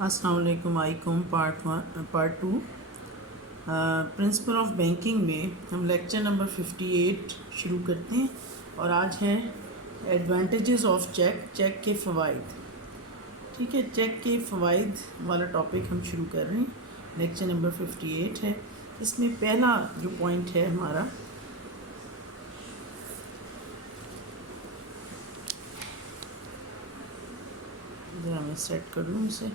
السلام علیکم part 2 principle of banking میں ہم لیکچر نمبر 58 شروع کرتے ہیں اور آج ہے ایڈوانٹیجز آف چیک کے فوائد. ٹھیک ہے, چیک کے فوائد والا ٹاپک ہم شروع کر رہے ہیں. لیکچر نمبر 58 ہے. اس میں پہلا جو پوائنٹ ہے ہمارا ذرا میں سیٹ کر لوں اسے.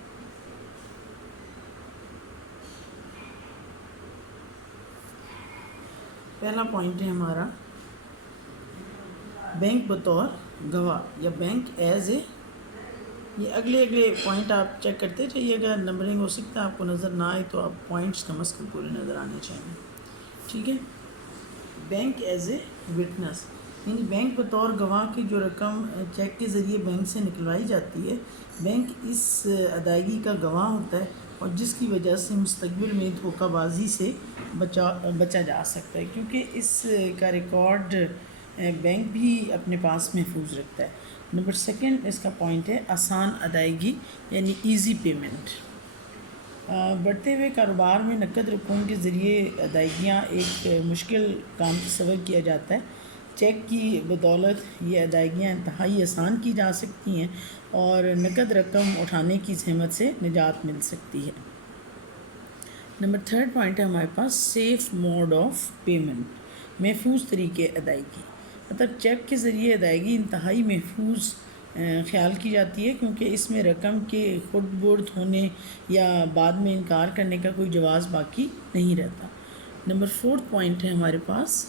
پہلا پوائنٹ ہے ہمارا بینک بطور گواہ یا بینک ایز اے. یہ اگلے پوائنٹ آپ چیک کرتے رہیے گا. نمبرنگ ہو سکتا ہے آپ کو نظر نہ آئے تو آپ پوائنٹس کم از کم پورے نظر آنے چاہیے. ٹھیک ہے, بینک ایز اے وٹنس یعنی بینک بطور گواہ کی جو رقم چیک کے ذریعے بینک سے نکلوائی جاتی ہے, بینک اس ادائیگی کا گواہ ہوتا ہے اور جس کی وجہ سے مستقبل میں دھوکہ بازی سے بچا جا سکتا ہے, کیونکہ اس کا ریکارڈ بینک بھی اپنے پاس محفوظ رکھتا ہے. نمبر سیکنڈ اس کا پوائنٹ ہے آسان ادائیگی یعنی ایزی پیمنٹ. بڑھتے ہوئے کاروبار میں نقد رقوم کے ذریعے ادائیگیاں ایک مشکل کام تصور کیا جاتا ہے. چیک کی بدولت یہ ادائیگیاں انتہائی آسان کی جا سکتی ہیں اور نقد رقم اٹھانے کی زحمت سے نجات مل سکتی ہے. نمبر تھرڈ پوائنٹ ہے ہمارے پاس سیف موڈ آف پیمنٹ, محفوظ طریقے ادائیگی. مطلب چیک کے ذریعے ادائیگی انتہائی محفوظ خیال کی جاتی ہے کیونکہ اس میں رقم کے خود برد ہونے یا بعد میں انکار کرنے کا کوئی جواز باقی نہیں رہتا. نمبر فورتھ پوائنٹ ہے ہمارے پاس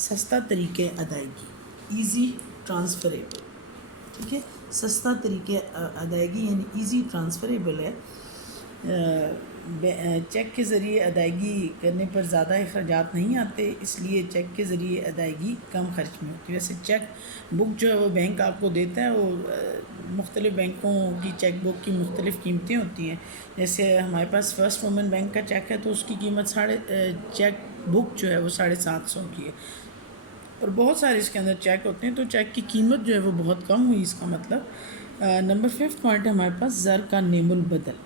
سستا طریقے ادائیگی, ایزی ٹرانسفریبل. ٹھیک ہے, سستا طریقے ادائیگی یعنی ایزی ٹرانسفریبل ہے. چیک کے ذریعے ادائیگی کرنے پر زیادہ اخراجات نہیں آتے, اس لیے چیک کے ذریعے ادائیگی کم خرچ میں ہوتی ہے. ویسے چیک بک جو ہے وہ بینک آپ کو دیتا ہے, وہ مختلف بینکوں کی چیک بک کی مختلف قیمتیں ہوتی ہیں. جیسے ہمارے پاس فرسٹ وومن بینک کا چیک ہے تو اس کی قیمت چیک بک جو ہے وہ 750 کی ہے, اور بہت سارے اس کے اندر چیک ہوتے ہیں تو چیک کی قیمت جو ہے وہ بہت کم ہوئی اس کا مطلب. نمبر ففتھ پوائنٹ ہے ہمارے پاس زر کا نیم البدل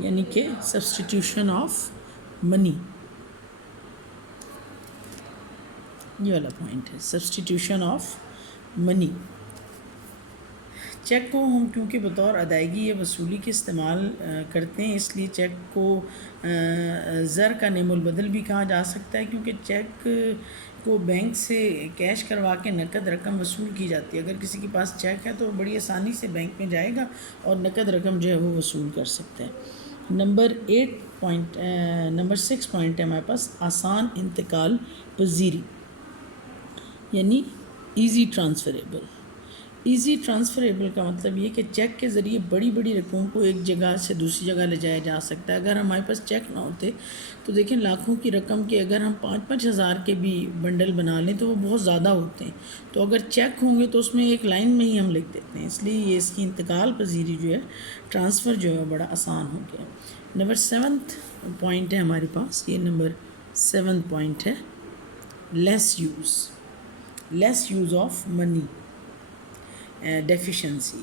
یعنی کہ سبسٹیٹیوشن آف منی. یہ والا پوائنٹ ہے سبسٹیٹیوشن آف منی. چیک کو ہم کیونکہ بطور ادائیگی یا وصولی کے استعمال کرتے ہیں, اس لیے چیک کو زر کا نیم البدل بھی کہا جا سکتا ہے, کیونکہ چیک کو بینک سے کیش کروا کے نقد رقم وصول کی جاتی ہے. اگر کسی کے پاس چیک ہے تو بڑی آسانی سے بینک میں جائے گا اور نقد رقم جو ہے وہ وصول کر سکتا ہے. نمبر 6 پوائنٹ ہے ہمارے پاس آسان انتقال پذیری یعنی ایزی ٹرانسفریبل. ایزی ٹرانسفریبل کا مطلب یہ کہ چیک کے ذریعے بڑی رقموں کو ایک جگہ سے دوسری جگہ لے جایا جا سکتا ہے. اگر ہمارے پاس چیک نہ ہوتے تو دیکھیں لاکھوں کی رقم کے اگر ہم 5,000 کے بھی بنڈل بنا لیں تو وہ بہت زیادہ ہوتے ہیں, تو اگر چیک ہوں گے تو اس میں ایک لائن میں ہی ہم لکھ دیتے ہیں, اس لیے یہ اس کی انتقال پذیری جو ہے ٹرانسفر جو ہے بڑا آسان ہو گیا. نمبر 7 پوائنٹ ہے ہمارے پاس, یہ نمبر 7 پوائنٹ ہے less use of money deficiency.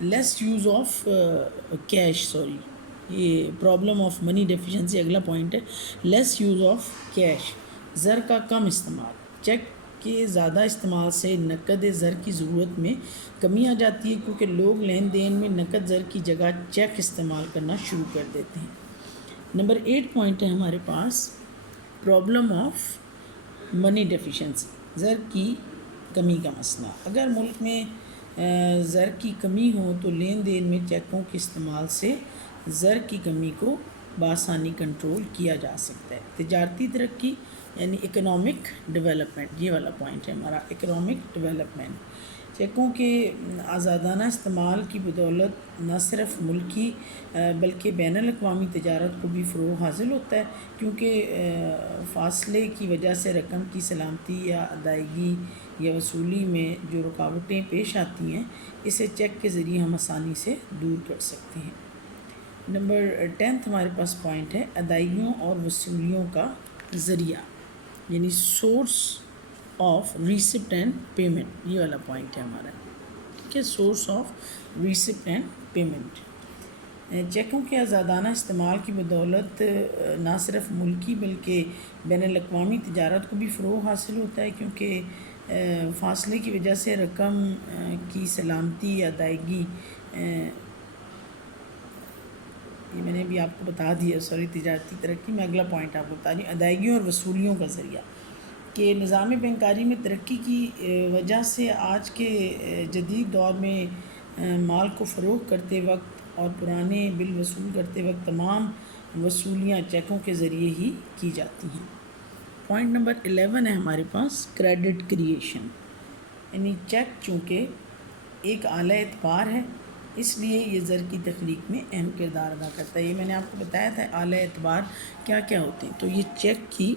Less use of cash یہ پرابلم آف منی ڈیفیشنسی اگلا پوائنٹ ہے. لیس یوز آف کیش, زر کا کم استعمال. چیک کے زیادہ استعمال سے نقد زر کی ضرورت میں کمی آ جاتی ہے کیونکہ لوگ لین دین میں نقد زر کی جگہ چیک استعمال کرنا شروع کر دیتے ہیں. نمبر 8 پوائنٹ ہے ہمارے پاس پرابلم آف منی ڈیفیشنسی, زر کی کمی کا مسئلہ. اگر ملک میں زر کی کمی ہو تو لین دین میں چیکوں کے استعمال سے زر کی کمی کو بآسانی کنٹرول کیا جا سکتا ہے. تجارتی ترقی یعنی اکنامک ڈیولپمنٹ, یہ والا پوائنٹ ہے ہمارا اکنامک ڈیولپمنٹ. چیکوں کے آزادانہ استعمال کی بدولت نہ صرف ملکی بلکہ بین الاقوامی تجارت کو بھی فروغ حاصل ہوتا ہے, کیونکہ فاصلے کی وجہ سے رقم کی سلامتی یا ادائیگی یا وصولی میں جو رکاوٹیں پیش آتی ہیں اسے چیک کے ذریعے ہم آسانی سے دور کر سکتے ہیں. نمبر 10 ہمارے پاس پوائنٹ ہے ادائیگیوں اور وصولیوں کا ذریعہ یعنی source of receipt and payment, یہ والا پوائنٹ ہے ہمارا، ٹھیک ہے، source of receipt and payment. چیکوں کے آزادانہ استعمال کی بدولت نہ صرف ملکی بلکہ بین الاقوامی تجارت کو بھی فروغ حاصل ہوتا ہے، کیونکہ فاصلے کی وجہ سے رقم کی سلامتی یا ادائیگی، یہ میں نے بھی آپ کو بتا دیا، سوری، تجارتی ترقی میں اگلا پوائنٹ آپ کو بتا دیں، ادائیگیوں اور وصولیوں کا ذریعہ، کہ نظام بینکاری میں ترقی کی وجہ سے آج کے جدید دور میں مال کو فروغ کرتے وقت اور پرانے بل وصول کرتے وقت تمام وصولیاں چیکوں کے ذریعے ہی کی جاتی ہیں۔ پوائنٹ نمبر 11 ہے ہمارے پاس کریڈٹ کریشن، یعنی چیک چونکہ ایک اعلیٰ اعتبار ہے، اس لیے یہ زر کی تخلیق میں اہم کردار ادا کرتا ہے۔ یہ میں نے آپ کو بتایا تھا اعلیٰ اعتبار کیا کیا ہوتے ہیں، تو یہ چیک کی،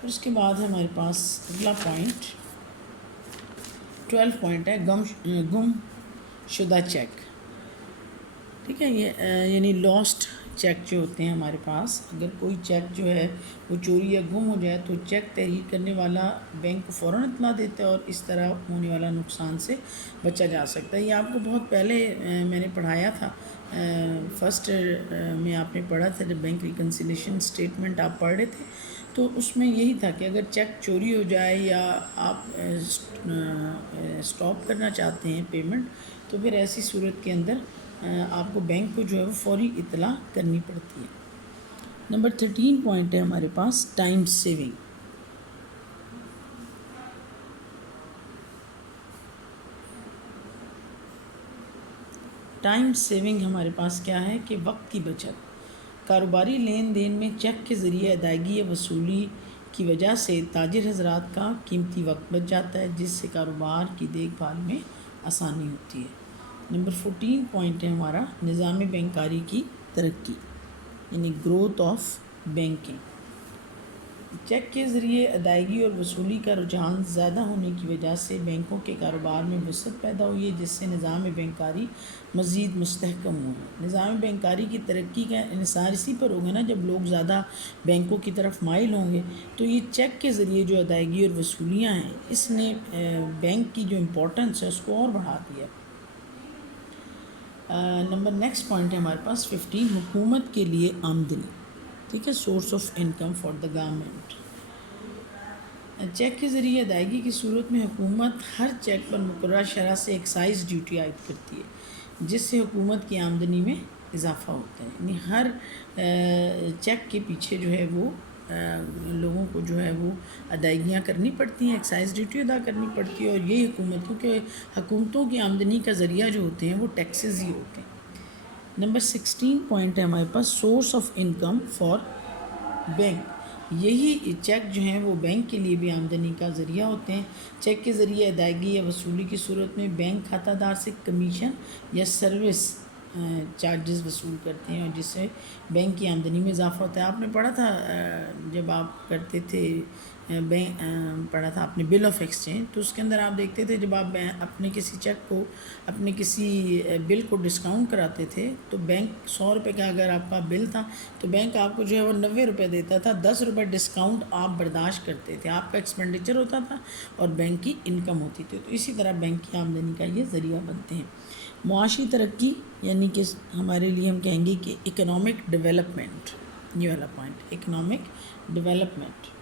پھر اس کے بعد ہمارے پاس اگلا پوائنٹ 12 پوائنٹ ہے گم شدہ چیک، ٹھیک ہے، یہ یعنی لاسٹ چیک جو ہوتے ہیں ہمارے پاس، اگر کوئی چیک جو ہے وہ چوری یا گم ہو جائے تو چیک تحریر کرنے والا بینک کو فوراً اطلاع دیتا ہے اور اس طرح ہونے والا نقصان سے بچا جا سکتا ہے۔ یہ آپ کو بہت پہلے میں نے پڑھایا تھا، فرسٹ میں آپ نے پڑھا تھا جب بینک ریکنسیلیشن اسٹیٹمنٹ آپ پڑھ رہے تھے، تو اس میں یہی تھا کہ اگر چیک چوری ہو جائے یا آپ اسٹاپ کرنا چاہتے ہیں پیمنٹ، تو پھر ایسی صورت کے اندر آپ کو بینک کو جو ہے وہ فوری اطلاع کرنی پڑتی ہے۔ نمبر 13 پوائنٹ ہے ہمارے پاس ٹائم سیونگ، ٹائم سیونگ ہمارے پاس کیا ہے کہ وقت کی بچت، کاروباری لین دین میں چیک کے ذریعے ادائیگی یا وصولی کی وجہ سے تاجر حضرات کا قیمتی وقت بچ جاتا ہے، جس سے کاروبار کی دیکھ بھال میں آسانی ہوتی ہے۔ نمبر 14 پوائنٹ ہے ہمارا نظام بینکاری کی ترقی، یعنی گروتھ آف بینکنگ۔ چیک کے ذریعے ادائیگی اور وصولی کا رجحان زیادہ ہونے کی وجہ سے بینکوں کے کاروبار میں وسعت پیدا ہوئی ہے، جس سے نظام بینکاری مزید مستحکم ہوا ہے۔ نظام بینکاری کی ترقی کا انحصار اسی پر ہوگا نا، جب لوگ زیادہ بینکوں کی طرف مائل ہوں گے تو یہ چیک کے ذریعے جو ادائیگی اور وصولیاں ہیں، اس نے بینک کی جو امپورٹنس ہے اس کو اور بڑھا دیا۔ نمبر نیکسٹ پوائنٹ ہے ہمارے پاس 15 حکومت کے لیے آمدنی، ٹھیک ہے، source of income for the government. Check کے ذریعے ادائیگی کی صورت میں حکومت ہر چیک پر مقررہ شرح سے ایکسائز ڈیوٹی عائد کرتی ہے، جس سے حکومت کی آمدنی میں اضافہ ہوتا ہے، یعنی ہر چیک کے پیچھے جو ہے وہ لوگوں کو جو ہے وہ ادائیگیاں کرنی پڑتی ہیں، ایکسائز ڈیوٹی ادا کرنی پڑتی ہے، اور یہی حکومتوں کی آمدنی کا ذریعہ جو ہوتے ہیں وہ ٹیکسز ہی ہوتے ہیں۔ نمبر 16 پوائنٹ ہے ہمارے پاس source of income for bank, یہی چیک جو ہیں وہ بینک کے لیے بھی آمدنی کا ذریعہ ہوتے ہیں۔ چیک کے ذریعے ادائیگی یا وصولی کی صورت میں بینک کھاتہ دار سے کمیشن یا سروس چارجز وصول کرتے ہیں، اور جس سے بینک کی آمدنی میں اضافہ ہوتا ہے۔ آپ نے پڑھا تھا جب آپ کرتے تھے پڑھا تھا آپ نے بل آف ایکسچینج، تو اس کے اندر آپ دیکھتے تھے جب آپ اپنے کسی چیک کو، اپنے کسی بل کو ڈسکاؤنٹ کراتے تھے تو بینک 100 روپے کا اگر آپ کا بل تھا تو بینک آپ کو جو ہے وہ 90 روپے دیتا تھا، 10 روپے ڈسکاؤنٹ آپ برداشت کرتے تھے، آپ کا ایکسپینڈیچر ہوتا تھا اور بینک کی انکم ہوتی تھی۔ تو اسی طرح بینک کی آمدنی کا یہ ذریعہ بنتے ہیں۔ معاشی ترقی، یعنی کہ ہمارے لیے ہم کہیں گے کہ اکنامک ڈیولپمنٹ، یہ والا پوائنٹ اکنامک ڈیولپمنٹ۔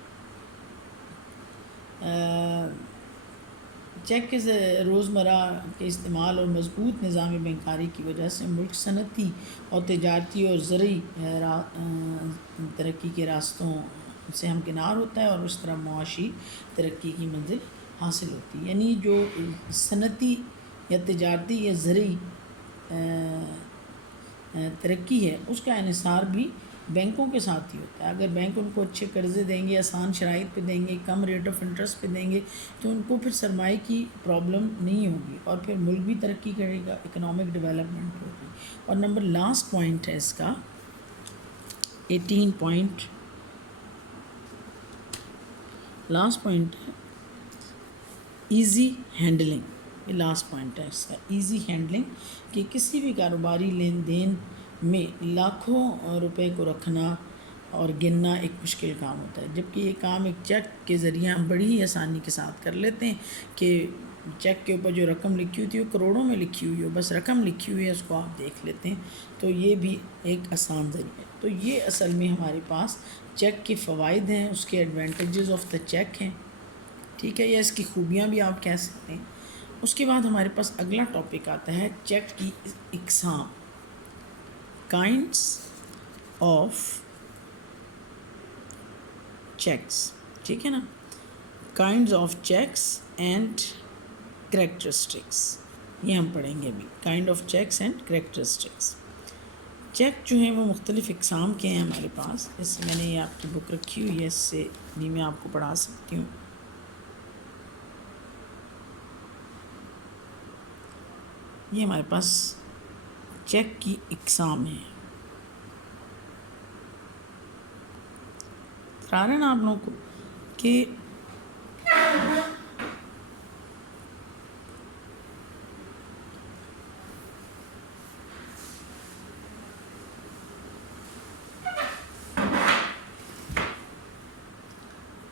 چیک کے روزمرہ کے استعمال اور مضبوط نظام بینکاری کی وجہ سے ملک صنعتی اور تجارتی اور زرعی ترقی کے راستوں سے ہمکنار ہوتا ہے، اور اس طرح معاشی ترقی کی منزل حاصل ہوتی ہے، یعنی جو صنعتی یا تجارتی یا زرعی ترقی ہے اس کا انحصار بھی بینکوں کے ساتھ ہی ہوتا ہے۔ اگر بینک ان کو اچھے قرضے دیں گے، آسان شرائط پہ دیں گے، کم ریٹ آف انٹرسٹ پہ دیں گے، تو ان کو پھر سرمائے کی پرابلم نہیں ہوگی، اور پھر ملک بھی ترقی کرے گا، اکنامک ڈیولپمنٹ ہوگی۔ اور نمبر لاسٹ پوائنٹ ہے اس کا 18 پوائنٹ، لاسٹ پوائنٹ ہے ایزی ہینڈلنگ، یہ لاسٹ پوائنٹ ہے اس کا، ایزی ہینڈلنگ، کہ کسی بھی کاروباری لین دین میں لاکھوں روپے کو رکھنا اور گننا ایک مشکل کام ہوتا ہے، جبکہ یہ کام ایک چیک کے ذریعے ہم بڑی ہی آسانی کے ساتھ کر لیتے ہیں کہ چیک کے اوپر جو رقم لکھی ہوتی ہے وہ کروڑوں میں لکھی ہوئی ہو، بس رقم لکھی ہوئی ہے اس کو آپ دیکھ لیتے ہیں، تو یہ بھی ایک آسان ذریعہ ہے۔ تو یہ اصل میں ہمارے پاس چیک کے فوائد ہیں، اس کے ایڈوانٹیجز آف دا چیک ہیں، ٹھیک ہے، یا اس کی خوبیاں بھی آپ کہہ سکتے ہیں۔ اس کے بعد ہمارے پاس اگلا ٹاپک آتا ہے چیک کی اقسام، کائنڈس آف چیکس، ٹھیک ہے نا، kinds of checks and characteristics, یہ ہم پڑھیں گے ابھی، kind of checks and characteristics. Check جو ہیں وہ مختلف اقسام کے ہیں ہمارے پاس، اس سے میں نے یہ آپ کی بک رکھی ہوئی ہے، اس سے بھی میں آپ کو پڑھا سکتی ہوں۔ یہ ہمارے پاس چیک کی اقسام ہیں، قرارن آپ لوگوں کو کہ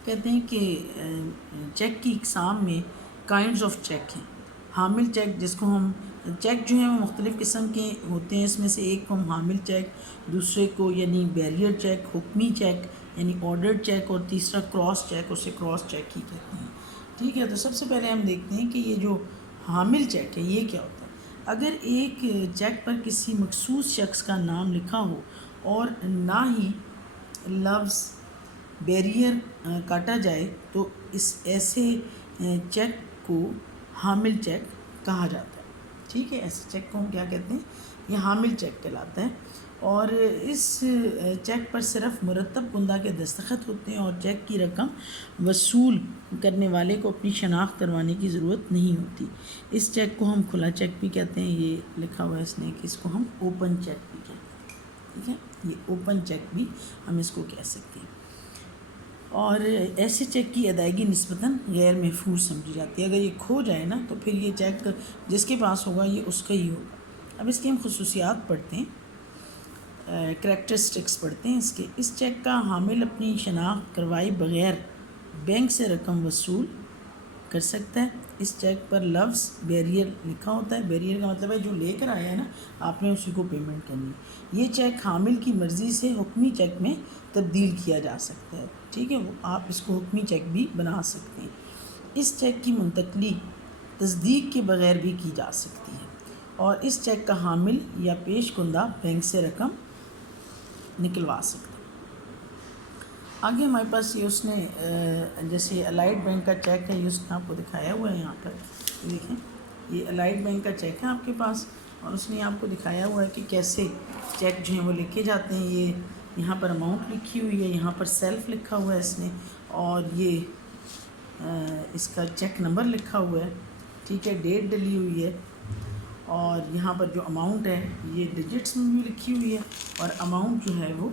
کہتے ہیں کہ چیک کی اقسام میں کائنڈز آف چیک ہیں، حامل چیک، جس کو ہم چیک جو ہیں وہ مختلف قسم کے ہوتے ہیں، اس میں سے ایک کو ہم حامل چیک، دوسرے کو یعنی بیریئر چیک، حکمی چیک یعنی آرڈرڈ چیک، اور تیسرا کراس چیک، اسے کراس چیک ہی کہتے ہیں، ٹھیک ہے۔ تو سب سے پہلے ہم دیکھتے ہیں کہ یہ جو حامل چیک ہے یہ کیا ہوتا ہے۔ اگر ایک چیک پر کسی مخصوص شخص کا نام لکھا ہو اور نہ ہی لفظ بیریئر کاٹا جائے تو اس ایسے چیک کو حامل چیک کہا جاتا ہے، ٹھیک ہے، ایسے چیک کو ہم کیا کہتے ہیں، یہ حامل چیک کہلاتا ہے، اور اس چیک پر صرف مرتب کنندہ کے دستخط ہوتے ہیں اور چیک کی رقم وصول کرنے والے کو اپنی شناخت کروانے کی ضرورت نہیں ہوتی۔ اس چیک کو ہم کھلا چیک بھی کہتے ہیں، یہ لکھا ہوا ہے اس نے کہ اس کو ہم اوپن چیک بھی کہتے ہیں، ٹھیک ہے، یہ اوپن چیک بھی ہم اس کو کہہ سکتے ہیں۔ اور ایسے چیک کی ادائیگی نسبتاً غیر محفوظ سمجھی جاتی ہے، اگر یہ کھو جائے نا تو پھر یہ چیک جس کے پاس ہوگا یہ اس کا ہی ہوگا۔ اب اس کی ہم خصوصیات پڑھتے ہیں، کریکٹرسٹکس پڑھتے ہیں اس کے۔ اس چیک کا حامل اپنی شناخت کروائے بغیر بینک سے رقم وصول کر سکتا ہے۔ اس چیک پر لفظ بیریئر لکھا ہوتا ہے، بیریئر کا مطلب ہے جو لے کر آیا ہے نا آپ نے اسی کو پیمنٹ کرنی ہے۔ یہ چیک حامل کی مرضی سے حکمی چیک میں تبدیل کیا جا سکتا ہے، ٹھیک ہے، وہ آپ اس کو حکمی چیک بھی بنا سکتے ہیں۔ اس چیک کی منتقلی تصدیق کے بغیر بھی کی جا سکتی ہے، اور اس چیک کا حامل یا پیش کنندہ بینک سے رقم نکلوا سکتا ہے۔ آگے ہمارے پاس یہ اس نے جیسے الائٹ بینک کا چیک ہے، یہ اس نے آپ کو دکھایا ہوا ہے یہاں پر، دیکھیں یہ الائٹ بینک کا چیک ہے آپ کے پاس، اور اس نے آپ کو دکھایا ہوا ہے کہ کیسے چیک جو ہیں وہ لکھے جاتے ہیں۔ یہ یہاں پر اماؤنٹ لکھی ہوئی ہے، یہاں پر سیلف لکھا ہوا ہے اس نے، اور یہ اس کا چیک نمبر لکھا ہوا ہے، ٹھیک ہے، ڈیٹ ڈلی ہوئی ہے، اور یہاں پر جو اماؤنٹ ہے یہ ڈیجٹس میں بھی لکھی ہوئی ہے، اور اماؤنٹ جو ہے وہ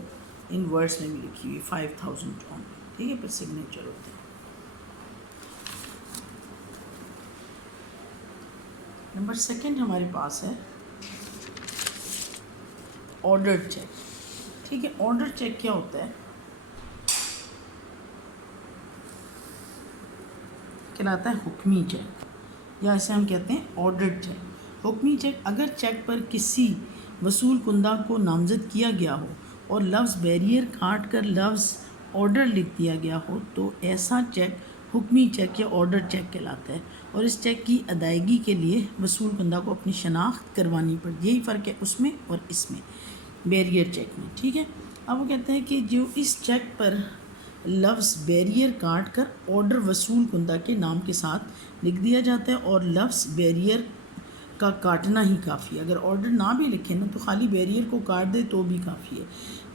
ان ورڈس میں بھی لکھی ہوئی ہے، 5000 اونلی، ٹھیک ہے، پھر سگنیچر ہوتے ہیں۔ نمبر سیکنڈ ہمارے پاس ہے آرڈرڈ چیک، ٹھیک ہے۔ آرڈر چیک کیا ہوتا ہے، کہلاتا ہے حکمی چیک، یا اسے ہم کہتے ہیں آرڈرڈ چیک۔ حکمی چیک اگر چیک پر کسی وصول کنندہ کو نامزد کیا گیا ہو اور لفظ بیریئر کاٹ کر لفظ آرڈر لکھ دیا گیا ہو تو ایسا چیک حکمی چیک یا آرڈر چیک کہلاتا ہے، اور اس چیک کی ادائیگی کے لیے وصول کنندہ کو اپنی شناخت کروانی پڑتی ہے، یہی فرق ہے اس میں اور اس میں، بیریئر چیک میں، ٹھیک ہے۔ اب وہ کہتے ہیں کہ جو اس چیک پر لفظ بیریئر کاٹ کر آرڈر وصول کنندہ کے نام کے ساتھ لکھ دیا جاتا ہے، اور لفظ بیریئر کا کاٹنا ہی کافی ہے، اگر آرڈر نہ بھی لکھے نا تو خالی بیریئر کو کاٹ دے تو بھی کافی ہے۔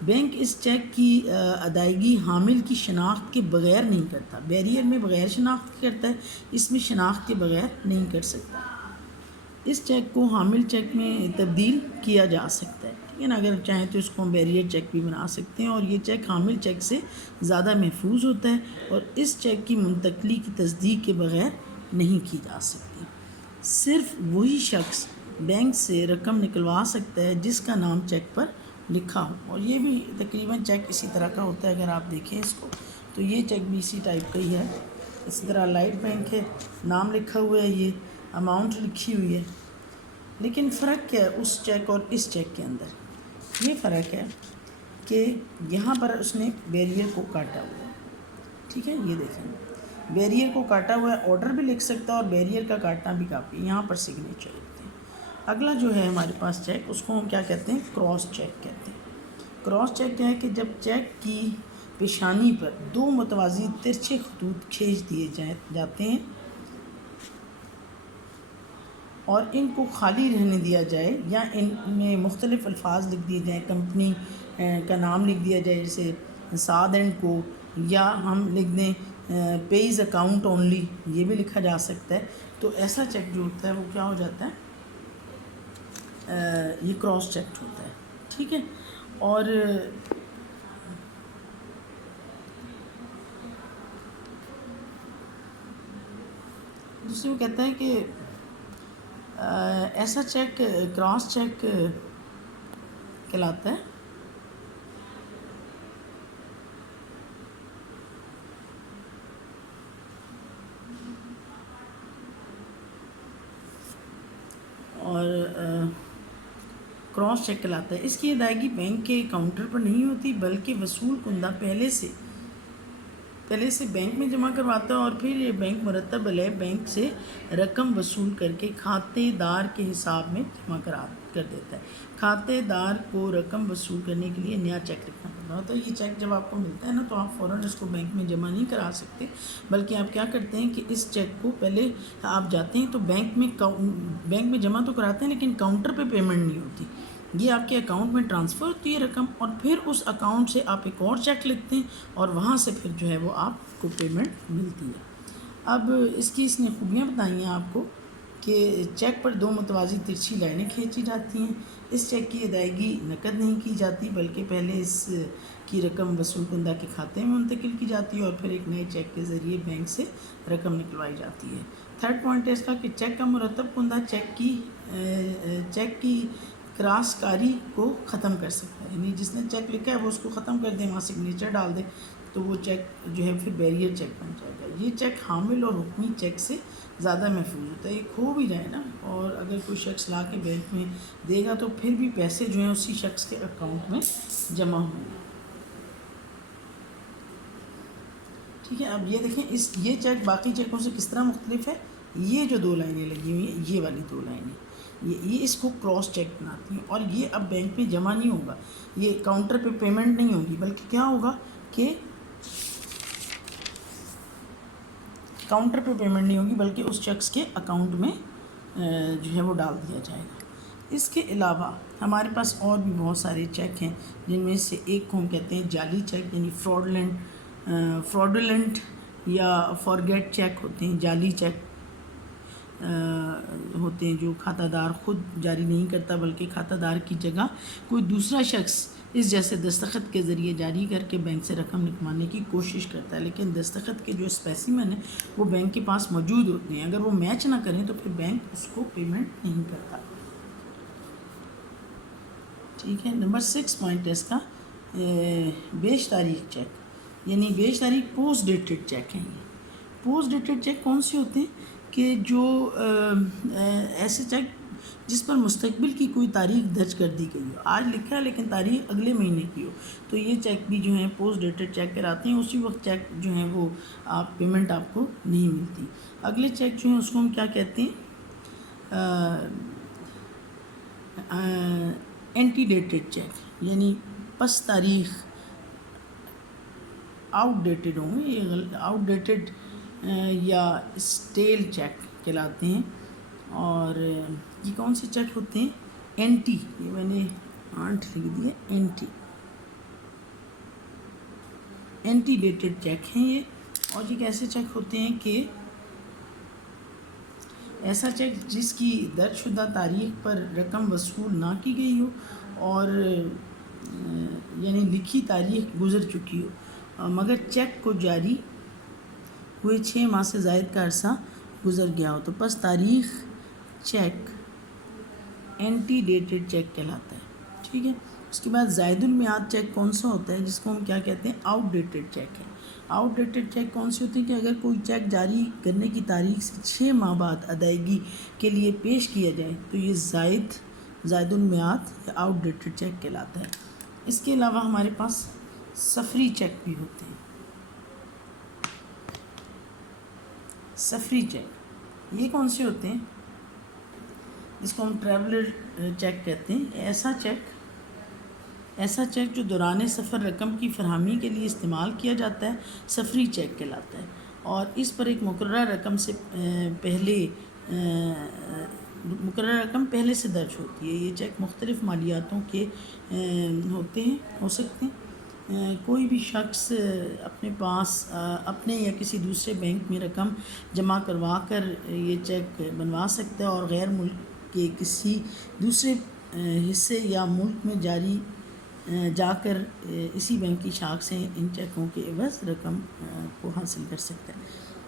بینک اس چیک کی ادائیگی حامل کی شناخت کے بغیر نہیں کرتا، بیریئر میں بغیر شناخت کی کرتا ہے، اس میں شناخت کے بغیر نہیں کر سکتا۔ اس چیک کو حامل چیک میں تبدیل کیا جا سکتا ہے، ٹھیک ہے نا، اگر چاہیں تو اس کو ہم بیریئر چیک بھی بنا سکتے ہیں، اور یہ چیک حامل چیک سے زیادہ محفوظ ہوتا ہے، اور اس چیک کی منتقلی کی تصدیق کے بغیر نہیں کی جا سکتی۔ صرف وہی شخص بینک سے رقم نکلوا سکتا ہے جس کا نام چیک پر لکھا ہو، اور یہ بھی تقریباً چیک اسی طرح کا ہوتا ہے. اگر آپ دیکھیں اس کو تو یہ چیک بھی اسی ٹائپ کا ہی ہے. اسی طرح لائٹ بینک ہے، نام لکھا ہوا ہے، یہ اماؤنٹ لکھی ہوئی ہے. لیکن فرق کیا ہے اس چیک اور اس چیک کے اندر؟ یہ فرق ہے کہ یہاں پر اس نے بیریئر کو کاٹا ہوا ہے. ٹھیک ہے، یہ دیکھیں بیریئر کو کاٹا ہوا ہے. آرڈر بھی لکھ سکتا ہے اور بیریئر کا کاٹنا بھی کافی ہے. یہاں پر سگنیچر لکھتے ہیں. اگلا جو ہے ہمارے پاس چیک، اس کو ہم کیا کہتے ہیں؟ کراس چیک کہتے ہیں. کراس چیک کیا ہے کہ جب چیک کی پیشانی پر دو متوازی ترچھے خطوط کھینچ دیے جاتے ہیں اور ان کو خالی رہنے دیا جائے یا ان میں مختلف الفاظ لکھ دیے جائیں، کمپنی کا نام لکھ دیا جائے جیسے سعد اینڈ کو، یا ہم لکھ دیں پیز اکاؤنٹ اونلی، یہ بھی لکھا جا سکتا ہے. تو ایسا چیک جو ہوتا ہے وہ کیا ہو جاتا ہے؟ یہ کراس چیک ہوتا ہے. ٹھیک ہے، اور دوسرے وہ کہتا ہے کہ ایسا چیک کراس چیک کہلاتا ہے. اور کراس چیک کہلاتا ہے. اس کی ادائیگی بینک کے کاؤنٹر پر نہیں ہوتی بلکہ وصول کنندہ پہلے سے بینک میں جمع کرواتا ہے اور پھر یہ بینک مرتب علیہ بینک سے رقم وصول کر کے کھاتے دار کے حساب میں جمع کر دیتا ہے. کھاتے دار کو رقم وصول کرنے کے لیے نیا چیک لکھنا پڑتا ہے. تو یہ چیک جب آپ کو ملتا ہے نا تو آپ فوراً اس کو بینک میں جمع نہیں کرا سکتے، بلکہ آپ کیا کرتے ہیں کہ اس چیک کو پہلے آپ جاتے ہیں تو بینک میں جمع تو کراتے ہیں لیکن کاؤنٹر پہ پیمنٹ نہیں ہوتی. یہ آپ کے اکاؤنٹ میں ٹرانسفر ہوتی ہے رقم، اور پھر اس اکاؤنٹ سے آپ ایک اور چیک لکھتے ہیں اور وہاں سے پھر جو ہے وہ آپ کو پیمنٹ ملتی ہے. اب اس نے خوبیاں بتائی ہیں آپ کو کہ چیک پر دو متوازی ترچھی لائنیں کھینچی جاتی ہیں. اس چیک کی ادائیگی نقد نہیں کی جاتی بلکہ پہلے اس کی رقم وصول کنندہ کے کھاتے میں منتقل کی جاتی ہے اور پھر ایک نئے چیک کے ذریعے بینک سے رقم نکلوائی جاتی ہے. تھرڈ پوائنٹ ہے اس کا کہ چیک کا مرتب کنندہ چیک کی کراس کاری کو ختم کر سکتا ہے. یعنی جس نے چیک لکھا ہے وہ اس کو ختم کر دیں، وہاں سگنیچر ڈال دیں تو وہ چیک جو ہے پھر بیریئر چیک بن جائے گا. یہ چیک حامل اور حکمی چیک سے زیادہ محفوظ ہوتا ہے. یہ کھو بھی جائے نا اور اگر کوئی شخص لا کے بینک میں دے گا تو پھر بھی پیسے جو ہیں اسی شخص کے اکاؤنٹ میں جمع ہوں گے. ٹھیک ہے، اب یہ دیکھیں یہ چیک باقی چیکوں سے کس طرح مختلف ہے. یہ جو دو لائنیں لگی ہوئی ہیں، یہ والی دو لائنیں، یہ اس کو کراس چیک بناتی ہیں. اور یہ اب بینک میں جمع نہیں ہوگا، یہ کاؤنٹر پہ پیمنٹ نہیں ہوگی، بلکہ کیا ہوگا کہ کاؤنٹر پہ پیمنٹ نہیں ہوگی بلکہ اس شخص کے اکاؤنٹ میں جو ہے وہ ڈال دیا جائے گا. اس کے علاوہ ہمارے پاس اور بھی بہت سارے چیک ہیں جن میں سے ایک کو ہم کہتے ہیں جعلی چیک، یعنی فراڈولنٹ یا فارگیٹ چیک ہوتے ہیں. جعلی چیک ہوتے ہیں جو کھاتہ دار خود جاری نہیں کرتا بلکہ کھاتہ دار کی جگہ کوئی دوسرا شخص اس جیسے دستخط کے ذریعے جاری کر کے بینک سے رقم نکلوانے کی کوشش کرتا ہے. لیکن دستخط کے جو اسپیسیمن ہیں وہ بینک کے پاس موجود ہوتے ہیں، اگر وہ میچ نہ کریں تو پھر بینک اس کو پیمنٹ نہیں کرتا. ٹھیک ہے، نمبر 6 پوائنٹ ہے اس کا بیش تاریخ چیک، یعنی بیش تاریخ پوسٹ ڈیٹڈ چیک ہیں. یہ پوسٹ ڈیٹڈ چیک کون سے ہوتے ہیں کہ جو ایسے چیک جس پر مستقبل کی کوئی تاریخ درج کر دی گئی ہو. آج لکھا ہے لیکن تاریخ اگلے مہینے کی ہو تو یہ چیک بھی جو ہیں پوسٹ ڈیٹڈ چیک کراتے ہیں. اسی وقت چیک جو ہیں وہ پیمنٹ آپ کو نہیں ملتی. اگلے چیک جو ہیں اس کو ہم کیا کہتے ہیں؟ اینٹی ڈیٹڈ چیک، یعنی پس تاریخ آؤٹ ڈیٹڈ ہوں گے، یہ آؤٹ ڈیٹڈ یا اسٹیل چیک کہلاتے ہیں. اور یہ کون سے چیک ہوتے ہیں؟ اینٹی، یہ میں نے 8 لکھ دیا، اینٹی ڈیٹڈ چیک ہیں یہ. اور یہ کیسے چیک ہوتے ہیں کہ ایسا چیک جس کی درج شدہ تاریخ پر رقم وصول نہ کی گئی ہو اور یعنی لکھی تاریخ گزر چکی ہو مگر چیک کو جاری ہوئے 6 ماہ سے زائد کا عرصہ گزر گیا ہو تو پس تاریخ چیک اینٹی ڈیٹڈ چیک کہلاتا ہے. ٹھیک ہے. اس کے بعد زائد المیعاد چیک کون سا ہوتا ہے جس کو ہم کیا کہتے ہیں؟ آؤٹ ڈیٹڈ چیک ہے. آؤٹ ڈیٹڈ چیک کون سی ہوتی ہے کہ اگر کوئی چیک جاری کرنے کی تاریخ سے 6 ماہ بعد ادائیگی کے لیے پیش کیا جائے تو یہ زائد المیعاد یا آؤٹ ڈیٹڈ چیک کہلاتا ہے. اس کے علاوہ ہمارے پاس سفری چیک بھی ہوتے ہیں. سفری چیک یہ کون سے ہوتے ہیں؟ جس کو ہم ٹریولر چیک کہتے ہیں. ایسا چیک جو دوران سفر رقم کی فراہمی کے لیے استعمال کیا جاتا ہے سفری چیک کہلاتا ہے. اور اس پر ایک مقررہ رقم پہلے سے درج ہوتی ہے. یہ چیک مختلف مالیاتوں کے ہو سکتے ہیں. کوئی بھی شخص اپنے پاس اپنے یا کسی دوسرے بینک میں رقم جمع کروا کر یہ چیک بنوا سکتا ہے اور غیر ملک کے کسی دوسرے حصے یا ملک میں جا کر اسی بینک کی شاخ سے ان چیکوں کے عوض رقم کو حاصل کر سکتا ہے.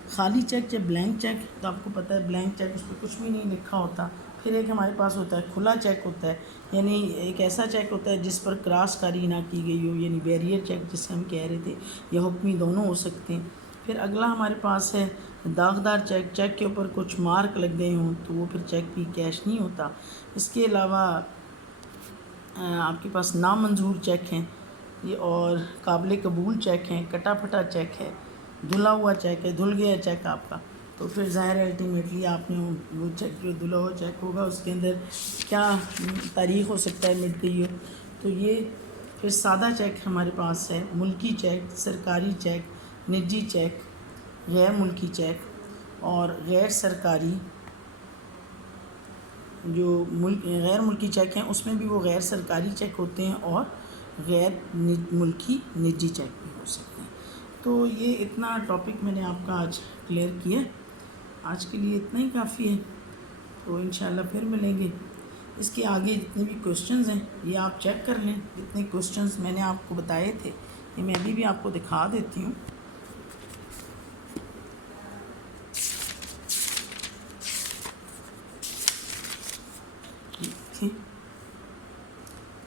خالی چیک یا بلینک چیک تو آپ کو پتہ ہے بلینک چیک اس پہ کچھ بھی نہیں لکھا ہوتا. پھر ایک ہمارے پاس ہوتا ہے کھلا چیک ہوتا ہے، یعنی ایک ایسا چیک ہوتا ہے جس پر کراس کاری نہ کی گئی ہو، یعنی بیریئر چیک جسے ہم کہہ رہے تھے، یا حکمی دونوں ہو سکتے ہیں. پھر اگلا ہمارے پاس ہے داغدار چیک. چیک کے اوپر کچھ مارک لگ گئے ہوں تو وہ پھر چیک بھی کیش نہیں ہوتا. اس کے علاوہ آپ کے پاس نامنظور چیک ہیں یہ، اور قابل قبول چیک ہیں. کٹا پھٹا چیک ہے، دھلا ہوا چیک ہے، دھل گیا چیک آپ کا، تو پھر ظاہر ہے الٹیمیٹلی آپ نے وہ چیک جو دھلا ہوا چیک ہوگا اس کے اندر کیا تاریخ ہو سکتا ہے مٹ گئی ہو. تو یہ پھر سادہ چیک ہمارے پاس ہے، ملکی چیک، سرکاری چیک، نجی چیک، غیر ملکی چیک، اور غیر سرکاری جو غیر ملکی چیک ہیں اس میں بھی وہ غیر سرکاری چیک ہوتے ہیں اور غیر ملکی نجی چیک بھی ہو سکتے ہیں. تو یہ اتنا ٹاپک میں نے آپ کا آج کلیئر کیا. آج کے لیے اتنا ہی کافی ہے، تو انشاءاللہ پھر ملیں گے. اس کے آگے جتنے بھی کوسچنز ہیں یہ آپ چیک کر لیں. جتنے کوسچنز میں نے آپ کو بتائے تھے یہ میں ابھی بھی آپ کو دکھا دیتی ہوں.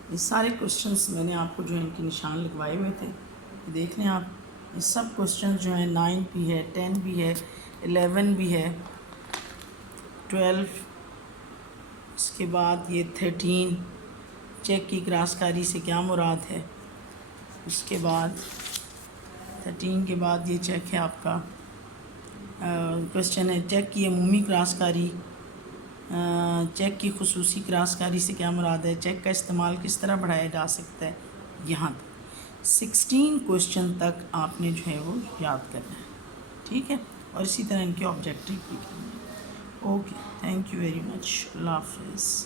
یہ سارے کوسچنز میں نے آپ کو جو ہے ان کے نشان لگوائے ہوئے تھے، یہ دیکھ لیں آپ. یہ سب کوسچنز جو ہیں 9 بھی ہے، 10 بھی ہے، 11 بھی ہے، 12، اس کے بعد یہ 13 چیک کی کراس کاری سے کیا مراد ہے. اس کے بعد 13 کے بعد یہ چیک ہے آپ کا کوسچن ہے چیک کی عمومی کراس کاری، چیک کی خصوصی کراس کاری سے کیا مراد ہے، چیک کا استعمال کس طرح بڑھایا جا سکتا ہے. یہاں تک 16 کوسچن تک آپ نے جو ہے وہ یاد کرنا ہے. ٹھیک ہے، اور اسی طرح ان کے آبجیکٹیو بھی کرنا ہے. Okay, thank you very much. اللہ حافظ.